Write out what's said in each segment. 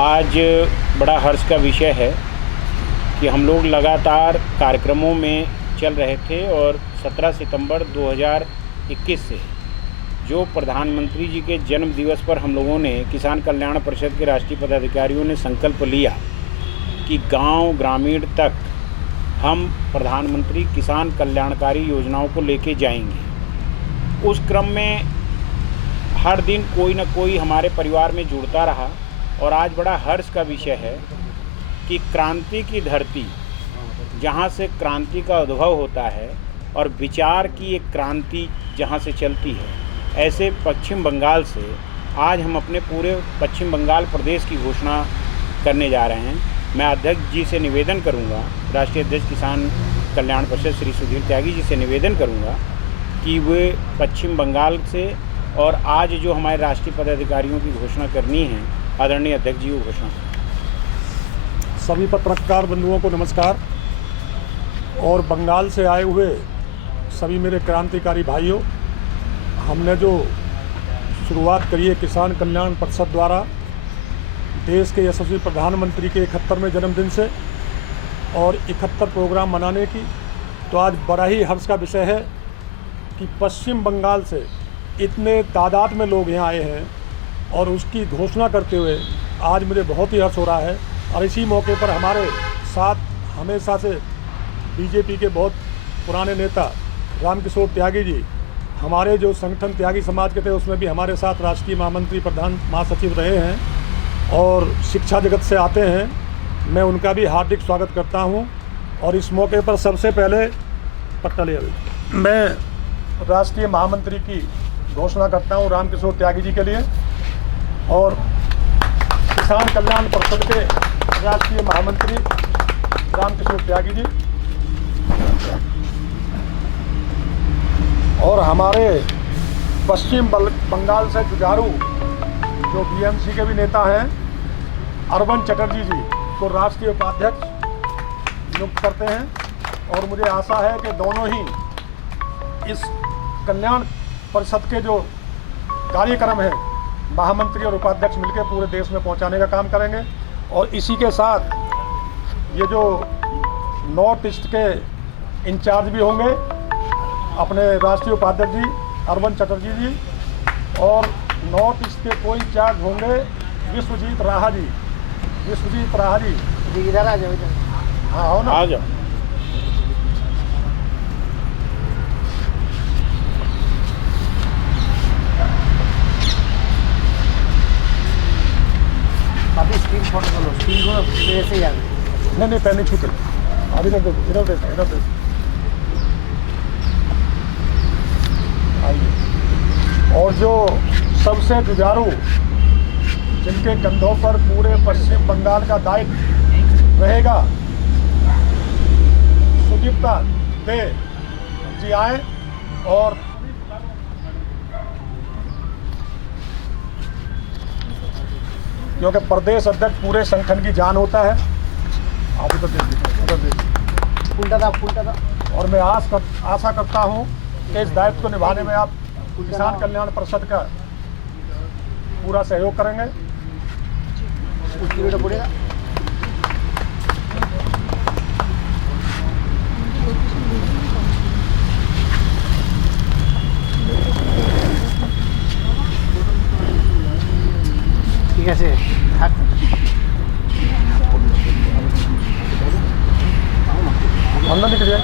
आज बड़ा हर्ष का विषय है कि हम लोग लगातार कार्यक्रमों में चल रहे थे और 17 सितंबर 2021 से जो प्रधानमंत्री जी के जन्म दिवस पर हम लोगों ने किसान कल्याण परिषद के राष्ट्रीय पदाधिकारियों ने संकल्प लिया कि गांव ग्रामीण तक हम प्रधानमंत्री किसान कल्याणकारी योजनाओं को लेके जाएंगे। उस क्रम में हर दिन कोई न कोई हमारे परिवार में जुड़ता रहा और आज बड़ा हर्ष का विषय है कि क्रांति की धरती जहाँ से क्रांति का उद्भव होता है और विचार की एक क्रांति जहाँ से चलती है, ऐसे पश्चिम बंगाल से आज हम अपने पूरे पश्चिम बंगाल प्रदेश की घोषणा करने जा रहे हैं। मैं अध्यक्ष जी से निवेदन करूंगा, राष्ट्रीय अध्यक्ष किसान कल्याण परिषद श्री सुधीर त्यागी जी से निवेदन करूंगा कि वे पश्चिम बंगाल से और आज जो हमारे राष्ट्रीय पदाधिकारियों की घोषणा करनी है, आदरणीय अध्यक्ष जी को घोषणा करें। सभी पत्रकार बंधुओं को नमस्कार और बंगाल से आए हुए सभी मेरे क्रांतिकारी भाइयों, हमने जो शुरुआत करी है किसान कल्याण परिषद द्वारा देश के यशस्वी प्रधानमंत्री के 71वें जन्मदिन से और 71 प्रोग्राम मनाने की, तो आज बड़ा ही हर्ष का विषय है कि पश्चिम बंगाल से इतने तादाद में लोग यहाँ आए हैं और उसकी घोषणा करते हुए आज मुझे बहुत ही हर्ष हो रहा है। और इसी मौके पर हमारे साथ हमेशा से बीजेपी के बहुत पुराने नेता रामकिशोर त्यागी जी, हमारे जो संगठन त्यागी समाज के थे उसमें भी हमारे साथ राष्ट्रीय महामंत्री प्रधान महासचिव रहे हैं और शिक्षा जगत से आते हैं। मैं उनका भी हार्दिक स्वागत करता हूं। और इस मौके पर सबसे पहले मैं राष्ट्रीय महामंत्री की घोषणा करता हूं रामकिशोर त्यागी जी के लिए और किसान कल्याण परिषद के राष्ट्रीय महामंत्री रामकिशोर त्यागी जी और हमारे पश्चिम बंगाल से जुझारू जो बीएमसी के भी नेता हैं अरविंद चटर्जी जी को राष्ट्रीय उपाध्यक्ष नियुक्त करते हैं। और मुझे आशा है कि दोनों ही इस कल्याण परिषद के जो कार्यक्रम है महामंत्री और उपाध्यक्ष मिलकर पूरे देश में पहुंचाने का काम करेंगे। और इसी के साथ ये जो नॉर्थ ईस्ट के इंचार्ज भी होंगे अपने राष्ट्रीय उपाध्यक्ष जी अरविंद चटर्जी जी, और नॉर्थ ईस्ट के कोई इंचार्ज होंगे विश्वजीत राहा जी। इधर आ जाओ, इधर हाँ हो ना, आ जाओ। अभी स्क्रीन शॉट करो, स्क्रीन को ऐसे ही आ गए। नहीं पहले छूटे अभी इधर आइए। और जो सबसे जुझारू जिनके कंधों पर पूरे पश्चिम बंगाल का दायित्व रहेगा, सुदीप्ता दे जी आए और क्योंकि प्रदेश अध्यक्ष पूरे संगठन की जान होता है। आप इधर फुलटा। और मैं आशा करता हूं कि इस दायित्व को निभाने में आप किसान कल्याण परिषद का पूरा सहयोग करेंगे। ঠিক আছে থাক। अंदर निकल जाए,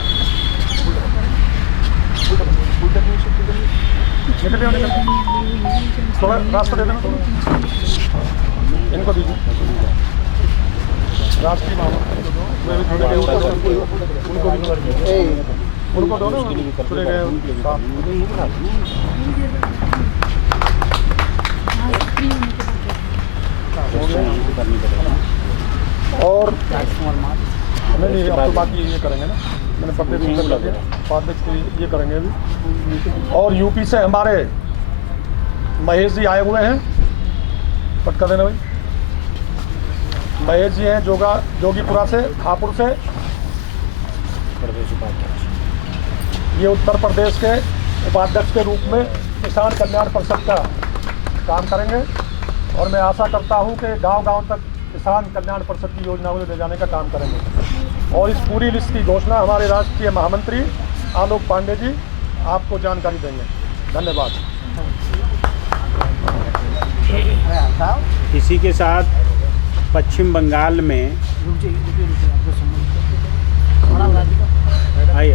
थोड़ा रास्ता दे देना, इनको दीजिए राष्ट्रीय उनको दो ना, चले गए और नहीं अब तो बाकी ये करेंगे ना, मैंने पत्ते भी कर दिया, बाद में ये करेंगे अभी। और यूपी से हमारे महेश जी आए हुए हैं, पटका देना भाई। महेश जी हैं जोगीपुरा से, हापुड़ से। ये उत्तर प्रदेश के उपाध्यक्ष के रूप में किसान कल्याण परिषद का काम करेंगे और मैं आशा करता हूं कि गांव-गांव तक किसान कल्याण परिषद की योजनाओं में ले जाने का काम करेंगे। और इस पूरी लिस्ट की घोषणा हमारे राष्ट्रीय महामंत्री आलोक पांडे जी आपको जानकारी देंगे। धन्यवाद। इसी के साथ पश्चिम बंगाल में आइए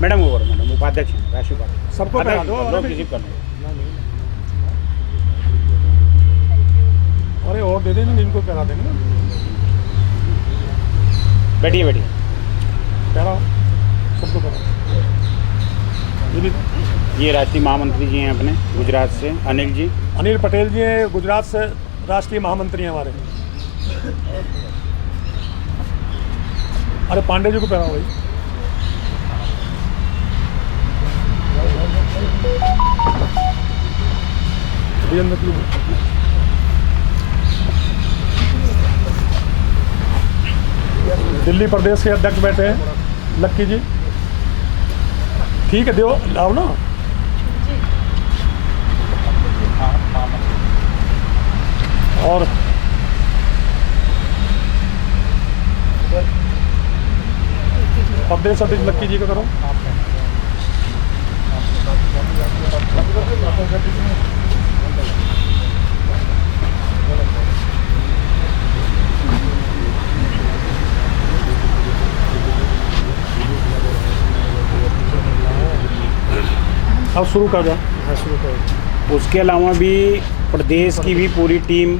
मैडम ओवर मैडम उपाध्यक्ष हैं, राष्ट्रीय उपाध्यक्ष सबको करा दो। लोग किसी कर लो। अरे और दे देंगे, इनको करा देंगे ना। बैठिए बैठिए। करा सबको करा। ये राष्ट्रीय महामंत्री जी हैं अपने गुजरात से, अनिल जी। अनिल पटेल जी गुजरात से राष्ट्रीय महामंत्री हैं हमारे। अरे पांडे जी को पहनाओ भाई। दिल्ली प्रदेश के अध्यक्ष बैठे हैं लक्की जी। ठीक है, दो लाओ ना। और प्रदेश अध्यक्ष लक्की जी को करो। अब शुरू कर दो। हाँ, शुरू करो। उसके अलावा भी प्रदेश की भी पूरी टीम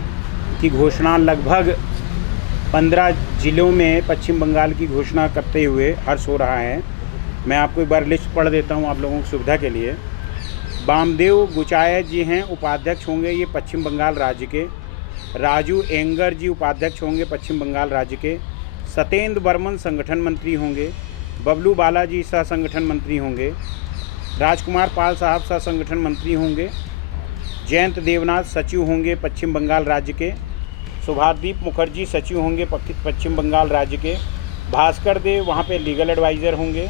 की घोषणा लगभग 15 जिलों में पश्चिम बंगाल की घोषणा करते हुए हर्ष हो रहा है। मैं आपको एक बार लिस्ट पढ़ देता हूं आप लोगों की सुविधा के लिए। वामदेव गुचायत जी हैं, उपाध्यक्ष होंगे ये पश्चिम बंगाल राज्य के। राजू एंगर जी उपाध्यक्ष होंगे पश्चिम बंगाल राज्य के। सत्येंद्र बर्मन संगठन मंत्री होंगे। बबलू बालाजी सह संगठन मंत्री होंगे। राजकुमार पाल साहब सह संगठन मंत्री होंगे। जयंत देवनाथ सचिव होंगे पश्चिम बंगाल राज्य के। सुभादीप मुखर्जी सचिव होंगे पश्चिम बंगाल राज्य के। भास्कर देव वहाँ पे लीगल एडवाइज़र होंगे।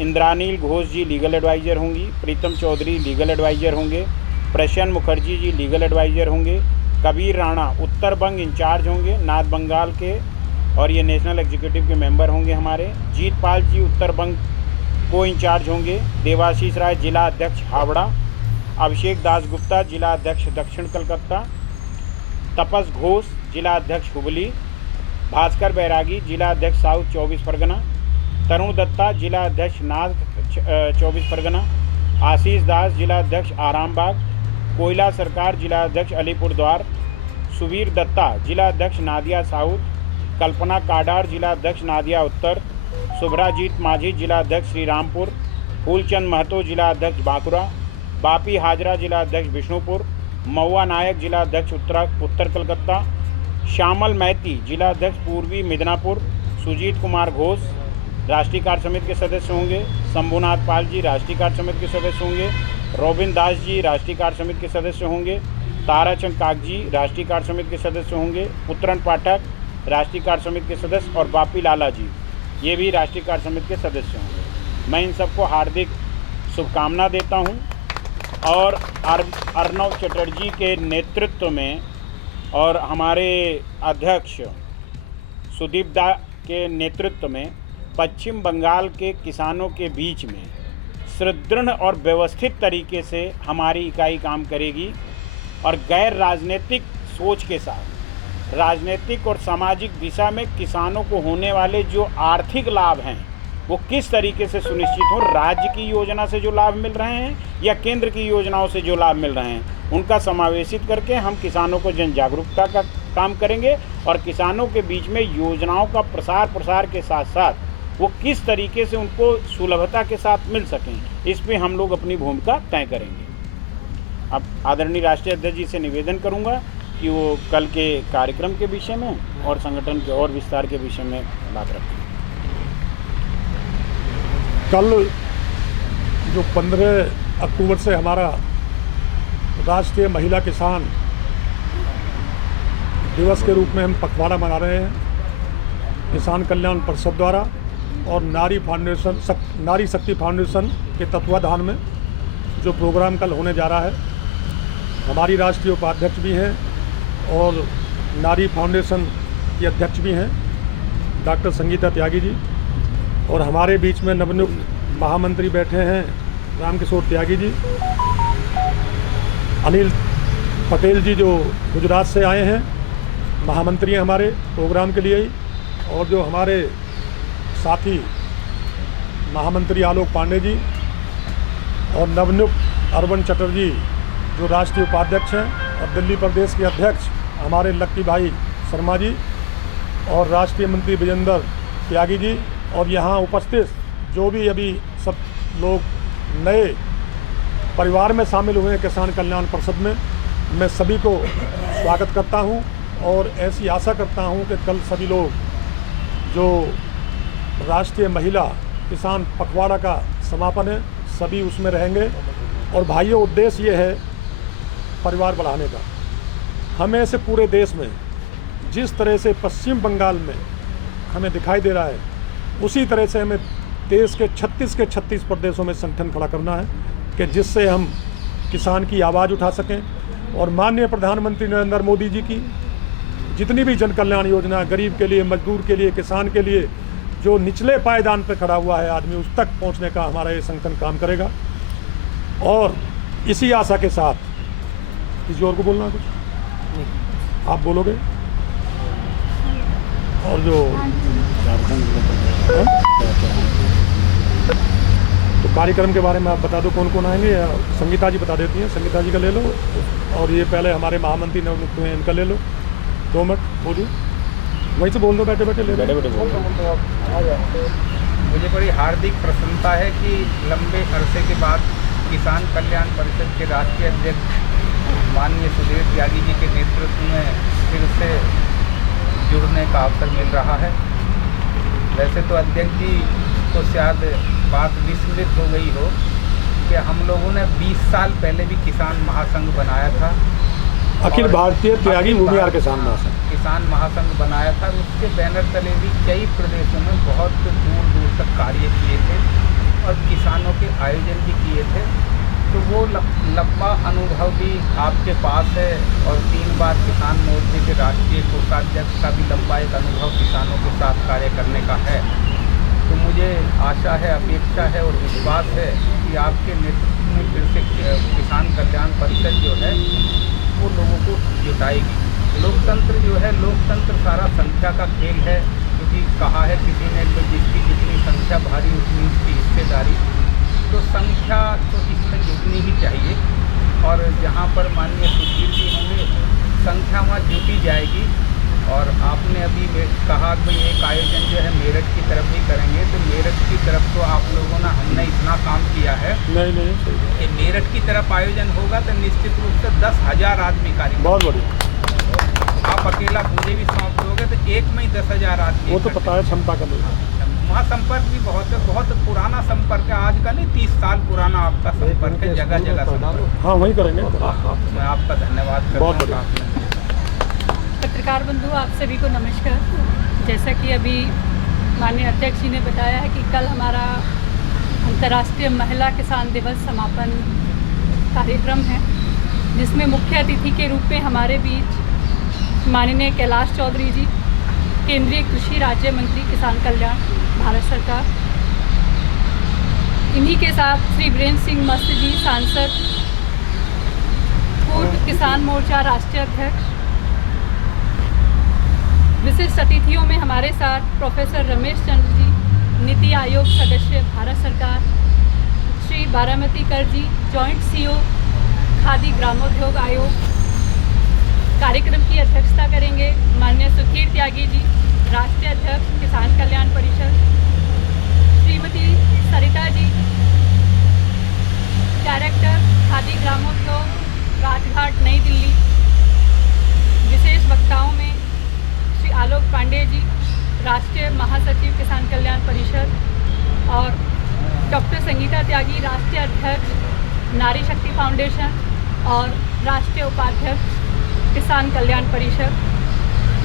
इंद्रानील घोष जी लीगल एडवाइज़र होंगी। प्रीतम चौधरी लीगल एडवाइज़र होंगे। प्रशांत मुखर्जी जी लीगल एडवाइज़र होंगे। कबीर राणा उत्तर बंग इंचार्ज होंगे नॉर्थ बंगाल के, और ये नेशनल एग्जीक्यूटिव के मेंबर होंगे हमारे। जीत पाल जी उत्तर बंग को इंचार्ज होंगे। देवाशीष राय जिला अध्यक्ष हावड़ा। अभिषेक दास गुप्ता जिला अध्यक्ष दक्षिण कलकत्ता। तपस घोष जिला अध्यक्ष हुबली। भास्कर बैरागी जिला अध्यक्ष साउथ 24 परगना। तरुण दत्ता जिला अध्यक्ष नॉर्थ 24 परगना। आशीष दास जिला अध्यक्ष आरामबाग। कोयला सरकार जिला अध्यक्ष अलीपुरद्वार। सुवीर दत्ता जिला अध्यक्ष नादिया साउथ। कल्पना काडार जिला अध्यक्ष नादिया उत्तर। शुभराजीत माझी जिला अध्यक्ष श्रीरामपुर। फूलचंद महतो जिला अध्यक्ष बांकुरा। बापी हाजरा जिला अध्यक्ष विष्णुपुर। महुआ नायक जिला अध्यक्ष उत्तर कलकत्ता। श्यामल मैती जिला अध्यक्ष पूर्वी मिदनापुर। सुजीत कुमार घोष राष्ट्रीय कार्य समिति के सदस्य होंगे। शंभुनाथ पाल जी राष्ट्रीय कार्य समिति के सदस्य होंगे। रोबिन दास जी राष्ट्रीय कार्य समिति के सदस्य होंगे। ताराचंद कागजी राष्ट्रीय कार्य समिति के सदस्य होंगे। पुत्रन पाठक राष्ट्रीय कार्य समिति के सदस्य, और बापी लाला जी ये भी राष्ट्रीय कार्य समिति के सदस्य होंगे। मैं इन सबको हार्दिक शुभकामना देता हूं, और अर्नव चटर्जी के नेतृत्व में और हमारे अध्यक्ष सुदीप दा के नेतृत्व में पश्चिम बंगाल के किसानों के बीच में सुदृढ़ और व्यवस्थित तरीके से हमारी इकाई काम करेगी, और गैर राजनीतिक सोच के साथ राजनीतिक और सामाजिक दिशा में किसानों को होने वाले जो आर्थिक लाभ हैं वो किस तरीके से सुनिश्चित हो, राज्य की योजना से जो लाभ मिल रहे हैं या केंद्र की योजनाओं से जो लाभ मिल रहे हैं, उनका समावेशित करके हम किसानों को जन जागरूकता का काम करेंगे, और किसानों के बीच में योजनाओं का प्रसार के साथ साथ वो किस तरीके से उनको सुलभता के साथ मिल सकें, इस पे हम लोग अपनी भूमिका तय करेंगे। अब आदरणीय राष्ट्रीय अध्यक्ष जी से निवेदन करूंगा कि वो कल के कार्यक्रम के विषय में और संगठन के और विस्तार के विषय में बात रखें। कल जो 15 अक्टूबर से हमारा राष्ट्रीय महिला किसान दिवस के रूप में हम पखवाड़ा मना रहे हैं, किसान कल्याण परिषद द्वारा और नारी शक्ति फाउंडेशन के तत्वाधान में जो प्रोग्राम कल होने जा रहा है। हमारी राष्ट्रीय उपाध्यक्ष भी हैं और नारी फाउंडेशन की अध्यक्ष भी हैं डॉक्टर संगीता त्यागी जी, और हमारे बीच में नवनियुक्त महामंत्री बैठे हैं रामकिशोर त्यागी जी, अनिल पटेल जी जो गुजरात से आए हैं, महामंत्री हैं हमारे प्रोग्राम के लिए ही, और जो हमारे साथी महामंत्री आलोक पांडे जी और नवनियुक्त अरविंद चटर्जी जो राष्ट्रीय उपाध्यक्ष हैं, और दिल्ली प्रदेश के अध्यक्ष हमारे लक्की भाई शर्मा जी, और राष्ट्रीय मंत्री विजेंद्र त्यागी जी, और यहाँ उपस्थित जो भी अभी सब लोग नए परिवार में शामिल हुए हैं किसान कल्याण परिषद में, मैं सभी को स्वागत करता हूँ और ऐसी आशा करता हूँ कि कल सभी लोग जो राष्ट्रीय महिला किसान पखवाड़ा का समापन है सभी उसमें रहेंगे। और भाइयों, उद्देश्य ये है परिवार बढ़ाने का। हमें से पूरे देश में जिस तरह से पश्चिम बंगाल में हमें दिखाई दे रहा है, उसी तरह से हमें देश के 36 प्रदेशों में संगठन खड़ा करना है कि जिससे हम किसान की आवाज़ उठा सकें। और माननीय प्रधानमंत्री नरेंद्र मोदी जी की जितनी भी जन कल्याण योजना, गरीब के लिए, मजदूर के लिए, किसान के लिए, जो निचले पायदान पर खड़ा हुआ है आदमी, उस तक पहुंचने का हमारा ये संगठन काम करेगा। और इसी आशा के साथ, किसी और को बोलना कुछ आप बोलोगे? और जो तो कार्यक्रम के बारे में आप बता दो कौन कौन आएंगे, या संगीता जी बता देती हैं। संगीता जी का ले लो, और ये पहले हमारे महामंत्री नवनियुक्त हुए इनका ले लो। 2 मिनट बोलिए, वहीं से बोल दो, बैठे बैठे ले बैठे मुझे बड़ी हार्दिक प्रसन्नता है कि लंबे अरसे के बाद किसान कल्याण परिषद के राष्ट्रीय अध्यक्ष माननीय सुधीर त्यागी जी के नेतृत्व में फिर से जुड़ने का अवसर मिल रहा है। वैसे तो अध्यक्ष जी को शायद बात विस्मृत हो गई हो कि हम लोगों ने 20 साल पहले भी किसान महासंघ बनाया था, अखिल भारतीय त्यागी भूमिहार किसान महासंघ बनाया था। उसके बैनर तले भी कई प्रदेशों में बहुत दूर दूर तक कार्य किए थे और किसानों के आयोजन भी किए थे। तो वो लंबा अनुभव भी आपके पास है, और 3 बार किसान मोर्चे के राष्ट्रीय कोषाध्यक्ष का भी लंबा एक अनुभव किसानों के साथ कार्य करने का है। तो मुझे आशा है, अपेक्षा है और विश्वास है कि आपके नेतृत्व में फिर से किसान कल्याण परिषद जो है वो लोगों को जुटाएगी। लोकतंत्र जो है, लोकतंत्र सारा संख्या का खेल है, क्योंकि कहा है किसी ने तो जिसकी जितनी संख्या भारी उतनी उसकी हिस्सेदारी। तो संख्या तो इसमें जुटनी ही चाहिए, और जहाँ पर माननीय सुधीर जी होंगे संख्या वहाँ जुटी जाएगी। और आपने अभी कहा कि एक आयोजन जो है मेरठ की तरफ भी करेंगे, तो मेरठ की तरफ तो आप लोगों ने हमने इतना काम किया है कि मेरठ की तरफ आयोजन होगा तो निश्चित रूप से 10,000 आदमी कार्यक्रम। बहुत बढ़िया। आप अकेला मुझे भी सौंप दोगे तो एक में ही 10,000 आदमी। वो तो पता है, क्षमता का नहीं। वहाँ संपर्क भी बहुत है, बहुत पुराना संपर्क है, आज का नहीं 30 साल पुराना आपका संपर्क है, जगह जगह संपर्क। हाँ, वही करेंगे। मैं आपका धन्यवाद करता हूँ। पत्रकार बंधु, आप सभी को नमस्कार। जैसा कि अभी माननीय अध्यक्ष जी ने बताया है कि कल हमारा अंतर्राष्ट्रीय महिला किसान दिवस समापन कार्यक्रम है, जिसमें मुख्य अतिथि के रूप में हमारे बीच माननीय कैलाश चौधरी जी, केंद्रीय कृषि राज्य मंत्री किसान कल्याण भारत सरकार, इन्हीं के साथ श्री वीरेंद्र सिंह मस्त जी सांसद, पूर्व किसान मोर्चा राष्ट्रीय अध्यक्ष। विशिष्ट अतिथियों में हमारे साथ प्रोफेसर रमेश चंद्र जी, नीति आयोग सदस्य भारत सरकार, श्री बारामती कर जी, जॉइंट सीईओ खादी ग्रामोद्योग आयोग। कार्यक्रम की अध्यक्षता करेंगे माननीय सुधीर त्यागी जी, राष्ट्रीय अध्यक्ष किसान कल्याण परिषद, श्रीमती सरिता जी, डायरेक्टर खादी ग्रामोद्योग राजघाट नई दिल्ली। विशेष वक्ताओं में श्री आलोक पांडे जी, राष्ट्रीय महासचिव किसान कल्याण परिषद, और डॉक्टर संगीता त्यागी, राष्ट्रीय अध्यक्ष नारी शक्ति फाउंडेशन और राष्ट्रीय उपाध्यक्ष किसान कल्याण परिषद।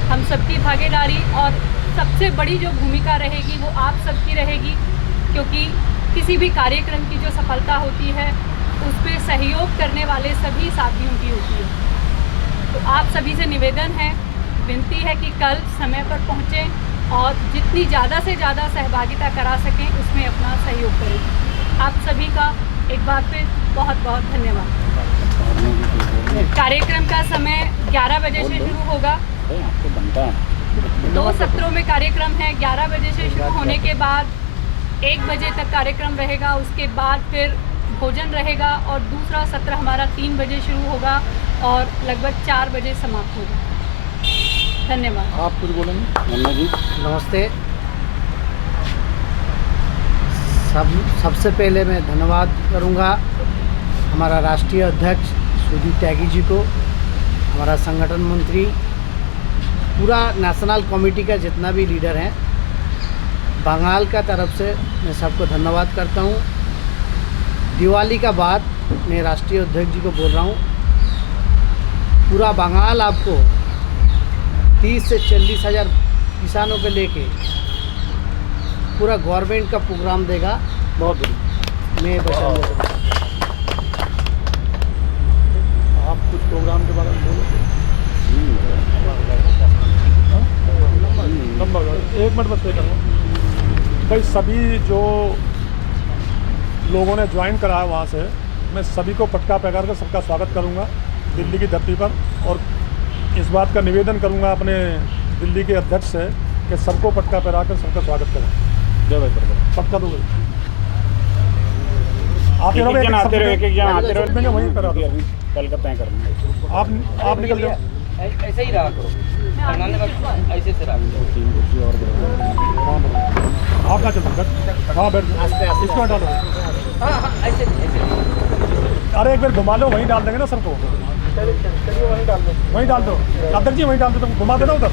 हम सबकी भागीदारी और सबसे बड़ी जो भूमिका रहेगी वो आप सबकी रहेगी, क्योंकि किसी भी कार्यक्रम की जो सफलता होती है उस पर सहयोग करने वाले सभी साथियों की होती है। तो आप सभी से निवेदन है विनती है कि कल समय पर पहुँचें और जितनी ज़्यादा से ज़्यादा सहभागिता करा सकें उसमें अपना सहयोग करें। आप सभी का एक बार फिर बहुत बहुत धन्यवाद। कार्यक्रम का समय 11 बजे से शुरू होगा। आपको बनता है 2 सत्रों में कार्यक्रम है। 11 बजे से शुरू होने के बाद 1 बजे तक कार्यक्रम रहेगा। उसके बाद फिर भोजन रहेगा और दूसरा सत्र हमारा 3 बजे शुरू होगा और लगभग 4 बजे समाप्त होगा। धन्यवाद। आप कुछ बोलेंगे? मुन्ना जी। नमस्ते। सबसे पहले मैं धन्यवाद करूंगा हमारा राष्ट्रीय अध्यक्ष सुदीप त्यागी जी को, हमारा संगठन मंत्री, पूरा नेशनल कमेटी का जितना भी लीडर हैं, बंगाल का तरफ से मैं सबको धन्यवाद करता हूं। दिवाली का बाद मैं राष्ट्रीय अध्यक्ष जी को बोल रहा हूं, पूरा बंगाल आपको 30 से 40 हज़ार किसानों को लेके पूरा गवर्नमेंट का प्रोग्राम देगा। बहुत बढ़िया। मैं बचा आप कुछ प्रोग्राम के बारे में बोलोगे? नंबर 1 मिनट बस वेट करो भाई। सभी जो लोगों ने ज्वाइन करा है वहाँ से, मैं सभी को पटका पहना कर सबका स्वागत करूँगा दिल्ली की धरती पर, और इस बात का निवेदन करूँगा अपने दिल्ली के अध्यक्ष से कि सबको पटका पहना कर सबका स्वागत करें। जय भाई पटका दो भाई। आप एक जन आते रहो, एक जन आते रहो। मैंने वहीं करा अभी कल का तय करना। आप निकल जाओ। ऐसे ही रहा करो, बनाने वक्त ऐसे से रहा करो। 3 कुर्सी और बढ़ाओ। आप क्या चल रहा? हाँ बैठ जाओ। इसको हटा लो। हाँ ऐसे ऐसे। अरे एक बार घुमा लो, वहीं डाल देंगे ना सबको। वहीं डाल दो। अध्यक्ष जी वहीं डाल दो, तुम घुमा देना उधर।